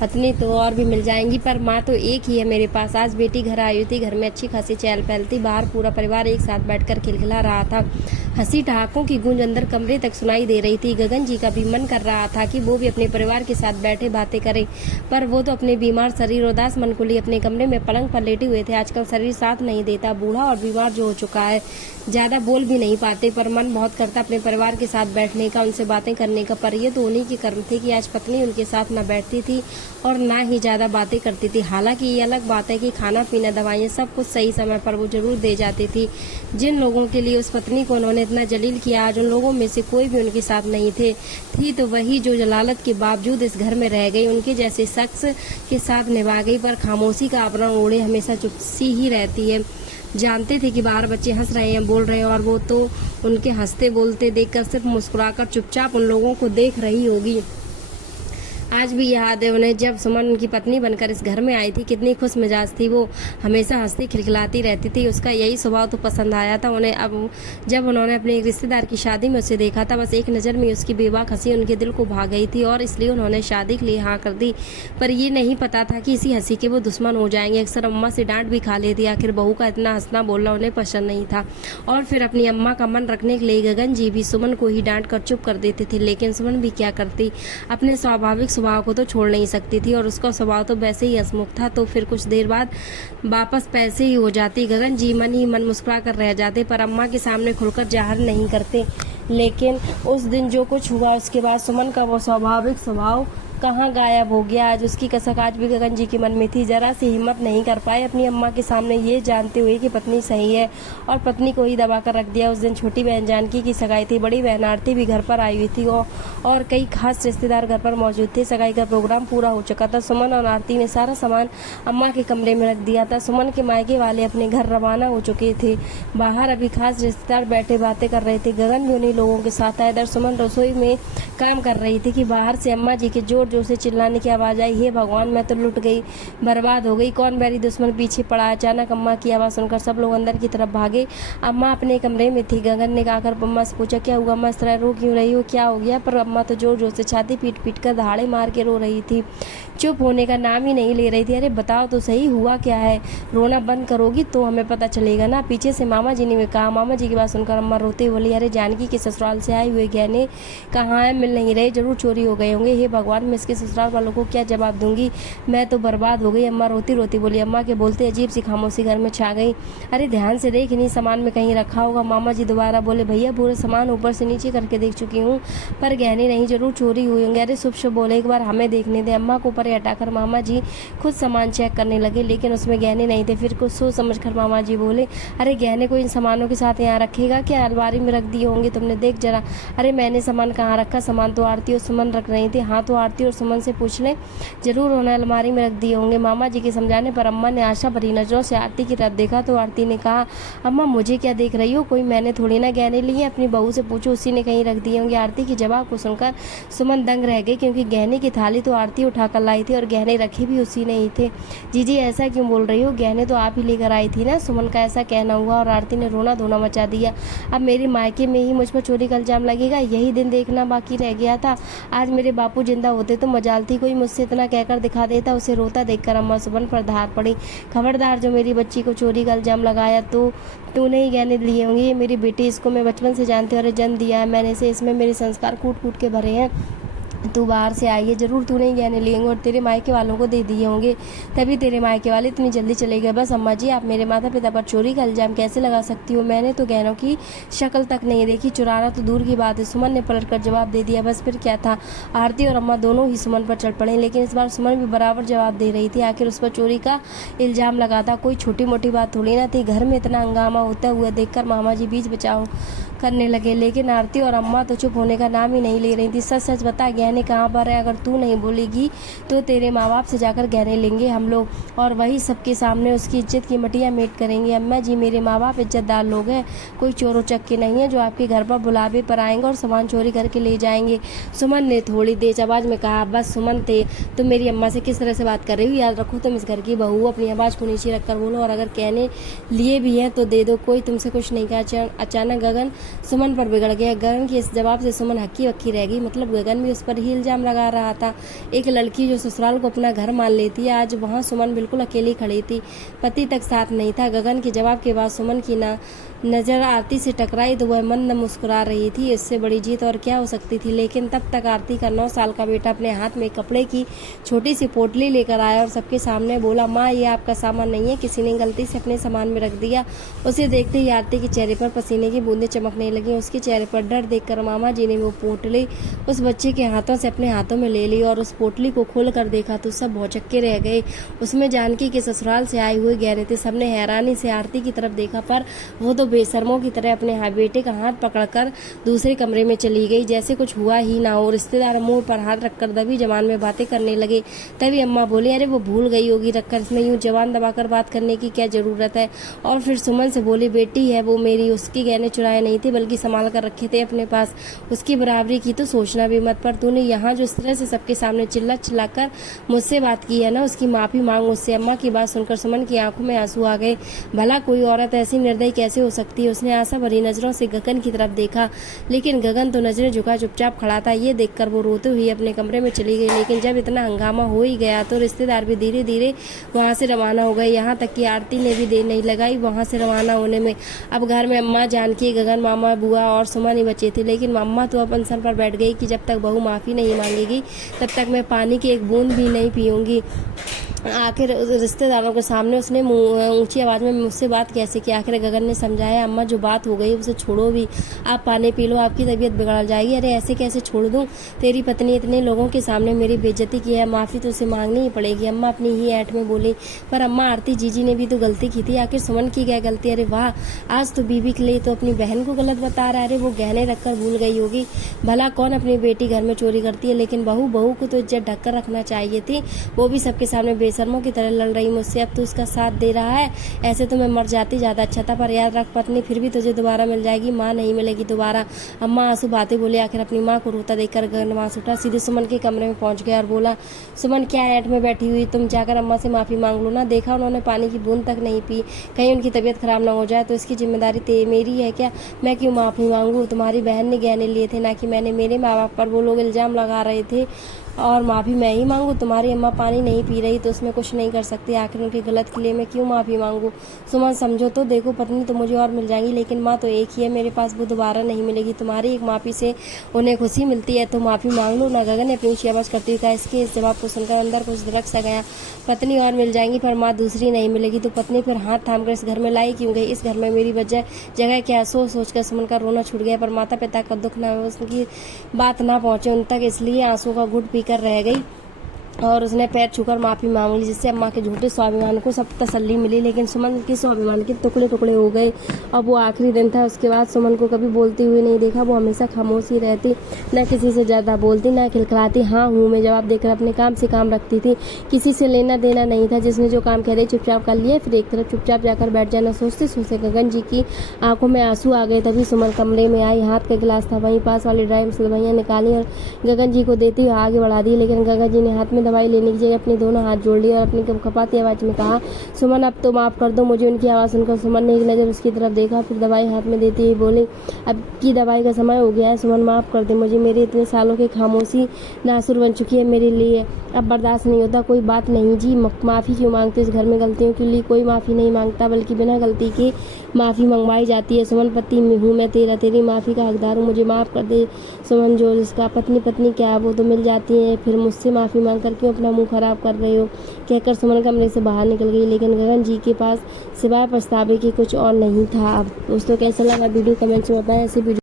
पत्नी तो और भी मिल जाएंगी पर माँ तो एक ही है मेरे पास। आज बेटी घर आई थी, घर में अच्छी खासी चहल पहल थी। बाहर पूरा परिवार एक साथ बैठकर खिलखिला रहा था। हंसी ठहाकों की गूंज अंदर कमरे तक सुनाई दे रही थी। गगन जी का भी मन कर रहा था कि वो भी अपने परिवार के साथ बैठे बातें करे, पर वो तो अपने बीमार शरीर और उदास मन को लिए अपने कमरे में पलंग पर लेटे हुए थे। आजकल शरीर साथ नहीं देता, बूढ़ा और बीमार जो हो चुका है, ज्यादा बोल भी नहीं पाते, पर मन बहुत करता अपने परिवार के साथ बैठने का, उनसे बातें करने का। पर ये तो उन्हीं के कर्म थे कि आज पत्नी उनके साथ न बैठती थी और ना ही ज्यादा बातें करती थी। हालांकि ये अलग बात है कि खाना पीना दवाइयाँ सब कुछ सही समय पर वो जरूर दे जाती थी। जिन लोगों के लिए उस पत्नी को उन्होंने इतना जलील किया, आज उन लोगों में से कोई भी उनके साथ नहीं थे। थी तो वही जो जलालत के बावजूद इस घर में रह गई, उनके जैसे शख्स के साथ निभा गई, पर खामोशी का आवरण ओढ़े हमेशा चुपसी ही रहती है। जानते थे कि बाहर बच्चे हंस रहे हैं, बोल रहे हैं, और वो तो उनके हंसते बोलते देखकर सिर्फ मुस्कुराकर चुपचाप उन लोगों को देख रही होगी। आज भी याद है उन्हें, जब सुमन उनकी पत्नी बनकर इस घर में आई थी, कितनी खुश मिजाज थी वो, हमेशा हंसती खिलखिलाती रहती थी। उसका यही स्वभाव तो पसंद आया था उन्हें। अब जब उन्होंने अपने एक रिश्तेदार की शादी में उसे देखा था, बस एक नज़र में उसकी बेबाक हंसी उनके दिल को भा गई थी और इसलिए उन्होंने शादी के लिए हाँ कर दी। पर ये नहीं पता था कि इसी हंसी के वो दुश्मन हो जाएंगे। अक्सर अम्मा से डांट भी खा लेती, आखिर बहू का इतना हंसना बोलना उन्हें पसंद नहीं था। और फिर अपनी अम्मा का मन रखने के लिए गगन जी भी सुमन को ही डांट कर चुप कर देते थे। लेकिन सुमन भी क्या करती, अपने स्वाभाविक स्वभाव को तो छोड़ नहीं सकती थी, और उसका स्वभाव तो वैसे ही हंसमुख था। तो फिर कुछ देर बाद वापस पैसे ही हो जाती। गगन जी मन ही मन मुस्कुरा कर रह जाते, पर अम्मा के सामने खुलकर जाहिर नहीं करते। लेकिन उस दिन जो कुछ हुआ, उसके बाद सुमन का वो स्वाभाविक स्वभाव कहाँ गायब हो गया। आज उसकी कसक आज भी गगन जी के मन में थी। जरा सी हिम्मत नहीं कर पाए अपनी अम्मा के सामने ये जानते हुए कि पत्नी सही है, और पत्नी को ही दबा कर रख दिया। उस दिन छोटी बहन जानकी की सगाई थी। बड़ी बहन आरती भी घर पर आई हुई थी और कई खास रिश्तेदार घर पर मौजूद थे। सगाई का प्रोग्राम पूरा हो चुका था। सुमन और आरती ने सारा सामान अम्मा के कमरे में रख दिया था। सुमन के मायके वाले अपने घर रवाना हो चुके थे। बाहर अभी खास रिश्तेदार बैठे बातें कर रहे थे। गगन भी उन्हीं लोगों के साथ था। इधर सुमन रसोई में काम कर रही थी कि बाहर से अम्मा जी के जोर जोर से चिल्लाने की आवाज आई। हे भगवान, मैं तो लुट गई, बर्बाद हो गई, कौन बैरी दुश्मन पीछे पड़ा। अचानक अम्मा की आवाज सुनकर सब लोग अंदर की तरफ भागे। अम्मा अपने कमरे में थी। गगन ने आकर अम्मा से पूछा, क्या हुआ अम्मा, इस तरह रो क्यों रही हो, क्या हो गया। पर अम्मा तो जोर जोर से छाती पीट पीट कर दहाड़े मार के रो रही थी, चुप होने का नाम ही नहीं ले रही थी। अरे बताओ तो सही, हुआ क्या है, रोना बंद करोगी तो हमें पता चलेगा ना। पीछे से मामा जी ने कहा। मामा जी की बात सुनकर अम्मा रोते बोली, अरे जानकी के ससुराल से आए हुए गहने कहाँ है, मिल नहीं रहे, जरूर चोरी हो गए होंगे। हे भगवान, मैं इसके ससुराल वालों को क्या जवाब दूंगी, मैं तो बर्बाद हो गई। अम्मा रोती रोती बोली। अम्मा के बोलते अजीब सी खामोशी घर में छा गई। अरे ध्यान से देख, इन्हीं सामान में कहीं रखा होगा। मामा जी दोबारा बोले, भैया पूरे सामान ऊपर से नीचे करके देख चुकी हूँ, पर गहने नहीं, जरूर चोरी हुए होंगे। अरे शुभ शुभ बोले, एक बार हमें देखने दे। अम्मा को ऊपर हटाकर मामा जी खुद सामान चेक करने लगे, लेकिन उसमें गहने नहीं थे। फिर कुछ सोच समझ कर मामा जी बोले, अरे गहने को इन सामानों के साथ यहाँ रखेगा क्या, अलमारी में रख दिए होंगे तुमने, देख जरा। अरे मैंने सामान कहाँ रखा, सामान तो आरती और सुमन रख रही थी। हाँ तो आरती और सुमन से पूछ ले, जरूर उन्हें अलमारी में रख दिए होंगे। मामा जी के समझाने पर अम्मा ने आशा भरी नजरों से आरती की तरफ देखा तो आरती ने कहा, अम्मा मुझे क्या देख रही हो, कोई मैंने थोड़ी ना गहने लिए, अपनी बहू से पूछो, उसी ने कहीं रख दिए होंगे। आरती के जवाब को सुनकर सुमन दंग रह गई, क्योंकि गहने की थाली तो आरती उठाकर लाई थी और गहने रखे भी उसी ने ही थे। जीजी ऐसा क्यों बोल रही हो, गहने तो आप ही लेकर आई थी ना। सुमन का ऐसा कहना हुआ और आरती ने रोना धोना मचा दिया। अब मेरे मायके में ही मुझ पर चोरी का इल्जाम लगेगा, यही दिन देखना बाकी रह गया था। आज मेरे बापू जिंदा होते तो मजाल थी, कोई मुझसे इतना कहकर दिखा देता। उसे रोता देखकर अम्मा सुमन पर धार पड़ी। खबरदार, जो मेरी बच्ची को चोरी का इल्जाम लगाया तो तूने ही गहने लिए होंगे। ये मेरी बेटी, इसको मैं बचपन से जानती हूँ, और जन्म दिया है मैंने से, इसमें मेरे संस्कार कूट कूट के भरे हैं। तू बाहर से आई है, जरूर तूने ही गहने लिए होंगे और तेरे मायके वालों को दे दिए होंगे, तभी तेरे मायके वाले इतनी जल्दी चले गए। बस अम्मा जी, आप मेरे माता पिता पर चोरी का इल्जाम कैसे लगा सकती हो, मैंने तो गहनों की शक्ल तक नहीं देखी, चुराना तो दूर की बात है। सुमन ने पलटकर जवाब दे दिया। बस फिर क्या था, आरती और अम्मा दोनों ही सुमन पर चढ़ पड़े, लेकिन इस बार सुमन भी बराबर जवाब दे रही थी। आखिर उस पर चोरी का इल्जाम लगा था, कोई छोटी मोटी बात थोड़ी ना थी। घर में इतना हंगामा होता हुआ देखकर मामा जी बीच बचाव करने लगे, लेकिन आरती और अम्मा तो चुप होने का नाम ही नहीं ले रही थी। सच सच बता, गहने कहाँ पर है, अगर तू नहीं बोलेगी तो तेरे माँ बाप से जाकर गहने लेंगे हम लोग, और वही सबके सामने उसकी इज्जत की मटिया मेट करेंगे। अम्मा जी, मेरे माँ बाप इज्जतदार लोग हैं, कोई चोर उचक्के नहीं है जो आपके घर पर बुलावे पर आएंगे और सामान चोरी करके ले जाएंगे। सुमन ने थोड़ी तेज आवाज में कहा। बस सुमन थे, तुम मेरी अम्मा से किस तरह से बात कर रही हो, याद रखो तुम इस घर की बहू हो, अपनी आवाज को नीचे रखकर बोलो, और अगर कहने लिए भी हैं तो दे दो, कोई तुमसे कुछ नहीं कहा। अचानक गगन सुमन पर बिगड़ गया। गगन के इस जवाब से सुमन हक्की बक्की रह गई, मतलब गगन भी उस पर ही ही इल्ज़ाम लगा रहा था। एक लड़की जो ससुराल को अपना घर मान लेती है, आज वहाँ सुमन बिल्कुल अकेली खड़ी थी, पति तक साथ नहीं था। गगन के जवाब के बाद सुमन की नज़र आरती से टकराई तो वह मंद मुस्कुरा रही थी। इससे बड़ी जीत और क्या हो सकती थी। लेकिन तब तक आरती का 9 साल का बेटा अपने हाथ में कपड़े की छोटी सी पोटली लेकर आया और सबके सामने बोला, माँ ये आपका सामान नहीं है, किसी ने गलती से अपने सामान में रख दिया। उसे देखते ही आरती के चेहरे पर पसीने की बूंदें चमकने लगी। उसके चेहरे पर डर देखकर मामा जी ने वो पोटली उस बच्चे के हाथों से अपने हाथों में ले ली और उस पोटली को खोल कर देखा तो सब भौचक्के रह गए। उसमें जानकी के ससुराल से आए हुए गहने थे। सबने हैरानी से आरती की तरफ देखा, पर वो तो बेशर्मों की तरह अपने बेटे का हाथ पकड़कर दूसरे कमरे में चली गई, जैसे कुछ हुआ ही ना हो। रिश्तेदार मुंह पर हाथ रखकर दबी जबान में बातें करने लगे। तभी अम्मा बोली, अरे वो भूल गई होगी रखकर, इसमें यूं जबान दबाकर बात करने की क्या जरूरत है। और फिर सुमन से बोली, बेटी है वो मेरी, उसकी गहने चुराए नहीं थे बल्कि संभाल कर रखे थे अपने पास। उसकी बराबरी की तो सोचना भी मत। पर तूने यहाँ जो इस तरह से सबके सामने चिल्ला कर मुझसे बात की है ना, उसकी माफी मांग मुझसे। अम्मा की बात सुनकर सुमन की आंखों में आंसू आ गए। भला कोई औरत ऐसी निर्दयी कैसे हो सकती है। उसने आशा भरी नजरों से गगन की तरफ देखा, लेकिन गगन तो नजरें झुका चुपचाप खड़ा था। ये देखकर वो रोते हुए अपने कमरे में चली गई। लेकिन जब इतना हंगामा हो ही गया तो रिश्तेदार भी धीरे धीरे वहां से रवाना हो गए। यहाँ तक कि आरती ने भी देर नहीं लगाई वहां से रवाना होने में। अब घर में अम्मा, जानकी, गगन, मामा, बुआ और सुमन ही बचे थे। लेकिन अम्मा तो अब अनशन पर बैठ गई कि जब तक बहू माफी नहीं मांगेगी तब तक मैं पानी की एक बूंद भी नहीं पीऊंगी। आखिर रिश्तेदारों के सामने उसने ऊंची आवाज में मुझसे बात कैसे की। आखिर गगन ने समझाया, अम्मा जो बात हो गई उसे छोड़ो भी, आप पानी पी लो, आपकी तबीयत बिगड़ जाएगी। अरे ऐसे कैसे छोड़ दूं, तेरी पत्नी इतने लोगों के सामने मेरी बेइज्जती की है, माफी तो उसे मांगनी ही पड़ेगी। अम्मा अपनी ही ऐठ में बोली, पर अम्मा आरती जीजी ने भी तो गलती की थी, आखिर सुमन की क्या गलती। अरे वाह, आज तो बीबी के लिए तो अपनी बहन को गलत बता रहा है। अरे वो गहने रखकर भूल गई होगी। भला कौन अपनी बेटी घर में चोरी करती है, लेकिन बहू को तो इज्जत ढककर रखना चाहिए थी, वो भी सबके सामने बेशर्मों की तरह लड़ रही मुझसे। अब तो उसका साथ दे रहा है, ऐसे तो मैं मर जाती ज्यादा अच्छा था। पर याद रख, पत्नी फिर भी तुझे दोबारा मिल जाएगी, माँ नहीं मिलेगी दोबारा। अम्मा आंसू बातें बोली। आखिर अपनी माँ को रोता देखकर गगन वहां से उठा, सीधे सुमन के कमरे में पहुंच गया और बोला, सुमन क्या ऐठ में बैठी हुई, तुम जाकर अम्मा से माफी मांग लो ना। देखा उन्होंने पानी की बूंद तक नहीं पी, कहीं उनकी तबीयत खराब ना हो जाए तो इसकी जिम्मेदारी मेरी है क्या। मैं क्यों माफी मांगू, तुम्हारी बहन ने गहने लिए थे ना कि मैंने। मेरे माँ बाप पर वो लोग इल्जाम लगा रहे थे और माफी मैं ही मांगू। तुम्हारी अम्मा पानी नहीं पी रही तो उसमें कुछ नहीं कर सकती, आखिर उनकी गलत के लिए मैं क्यों माफी मांगू। सुमन समझो तो, देखो पत्नी तो मुझे और मिल जाएंगी, लेकिन माँ तो एक ही है मेरे पास, वो दोबारा नहीं मिलेगी। तुम्हारी एक माफी से उन्हें खुशी मिलती है तो माफी मांग लो ना। गगन ने अपनी ऊंची आवाज करती हुई कहा। इसके इस जवाब को सुनकर अंदर कुछ धड़क सा गया। पत्नी और मिल जाएंगी पर माँ दूसरी नहीं मिलेगी, तो पत्नी फिर हाथ थामकर इस घर में लाई क्यों गई। इस घर में मेरी जगह क्या। सोच कर सुमन का रोना छूट गया, पर माता पिता का दुख ना हो, उसकी बात ना पहुंचे उन तक, इसलिए आंसू का घुट पीकर रह गई और उसने पैर छूकर माफी मांग ली, जिससे अम्मा के झूठे स्वाभिमान को सब तसल्ली मिली। लेकिन सुमन के स्वाभिमान के टुकड़े टुकड़े हो गए। अब वो आखिरी दिन था, उसके बाद सुमन को कभी बोलती हुई नहीं देखा। वो हमेशा खामोश ही रहती, न किसी से ज्यादा बोलती, न खिलखिलाती, हाँ हूँ में जवाब देकर अपने काम से काम रखती थी। किसी से लेना देना नहीं था, जिसने जो काम कह रही चुपचाप कर लिया, फिर एक तरफ चुपचाप जाकर बैठ जाना। सोचते सोचते गगन जी की आंखों में आंसू आ गए। तभी सुमन कमरे में आई, हाथ का गिलास था वहीं पास वाली ड्राई से दवाइयाँ निकाली और गगन जी को देती हुई आगे बढ़ा दी। लेकिन गगन जी ने हाथ में दवाई लेने की जगह अपने दोनों हाथ जोड़ लिए और अपनी कपकपाती आवाज में कहा, सुमन अब तो माफ कर दो मुझे। उनकी आवाज सुनकर सुमन ने एक नजर उसकी तरफ देखा, फिर दवाई हाथ में देती हुई बोली, अब की दवाई का समय हो गया है सुमन, माफ कर दे मुझे। मेरे इतने सालों की खामोशी नासुर बन चुकी है मेरे लिए, अब बर्दाश्त नहीं होता। कोई बात नहीं जी, माफी क्यों मांगते, इस घर में गलतियों के लिए कोई माफी नहीं मांगता, बल्कि बिना गलती के माफी मंगवाई जाती है। सुमन पति हूँ मैं तेरा, तेरी माफी का हकदार हूँ, मुझे माफ कर दे सुमन। जो जिसका पत्नी क्या है वो तो मिल जाती है, फिर मुझसे माफी मांग कर क्यों अपना मुंह खराब कर रहे हो, कहकर सुमन कमरे से बाहर निकल गई। लेकिन गगन जी के पास सिवाय पछतावे के कुछ और नहीं था। अब दोस्तों कैसा लगा वीडियो कमेंट्स में बताएं। ऐसे वीडियो